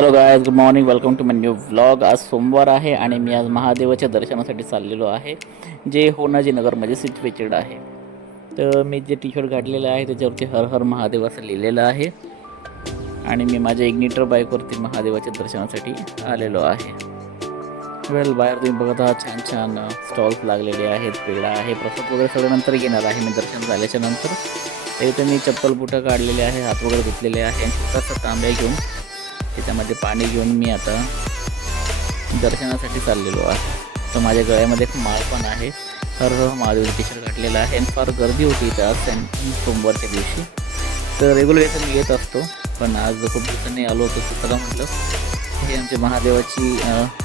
Hello guys, good morning. Welcome to my new vlog. आज सोमवार आहे आणि मी आज महादेवाच्या दर्शनासाठी चाललेलो आहे, जे होनाजीनगरमध्ये सिच्युएटेड आहे. तर मी जे टी शर्ट घातलेलं आहे त्याच्यावरती हर हर महादेव असं लिहिलेलं आहे आणि मी माझ्या इग्निटर बाईकवरती महादेवाच्या दर्शनासाठी आलेलो आहे. बाहेर तुम्ही बघत आहात छान छान स्टॉल्स लागलेले आहेत, पेढा आहे, प्रसाद वगैरे सगळं नंतर घेणार आहे मी दर्शन झाल्याच्या नंतर. तर इथे मी चप्पल बुटं काढलेले आहे, हात वगैरे धुतलेले आहे आणि छोटासा तांब्या घेऊन त्याच्यामध्ये पाणी घेऊन मी आता दर्शनासाठी चाललेलो आहे. तर माझ्या गळ्यामध्ये एक माळ पण आहे. हर हर महादेव टी शर्ट घातलेला आहे आणि फार गर्दी होती इथं आज सोमवारच्या दिवशी. तर रेग्युलर इथं मी येत असतो, पण आज खूप दिवसांनी आलो होतो. तर चला म्हटलं, हे आमच्या महादेवाची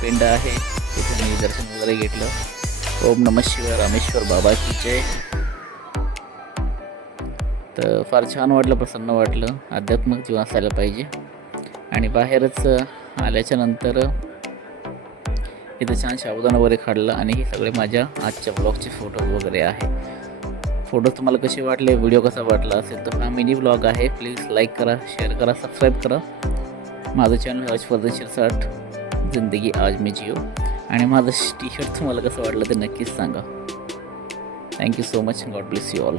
पिंड आहे, तिथे मी दर्शन वगैरे घेतलं. ओम नमः शिवाय, रामेश्वर बाबा की जय. तर फार छान वाटलं, प्रसन्न वाटलं. आध्यात्मिक जीवन असायला पाहिजे. आणि बाहेरच आल्याच्या नंतर इथं छान साबुदाणा वगैरे काढला आणि हे सगळे माझ्या आजच्या ब्लॉगचे फोटो वगैरे आहे. फोटो तुम्हाला कसे वाटले, व्हिडिओ कसा वाटला असेल तर हा मिनी ब्लॉग आहे. प्लीज लाईक करा, शेअर करा, सबस्क्राईब करा. माझं चॅनल आज फर्दर 60 जिंदगी आज मी जिओ. आणि माझं टी शर्ट तुम्हाला कसं वाटलं ते नक्कीच सांगा. Thank you so much. God bless you all.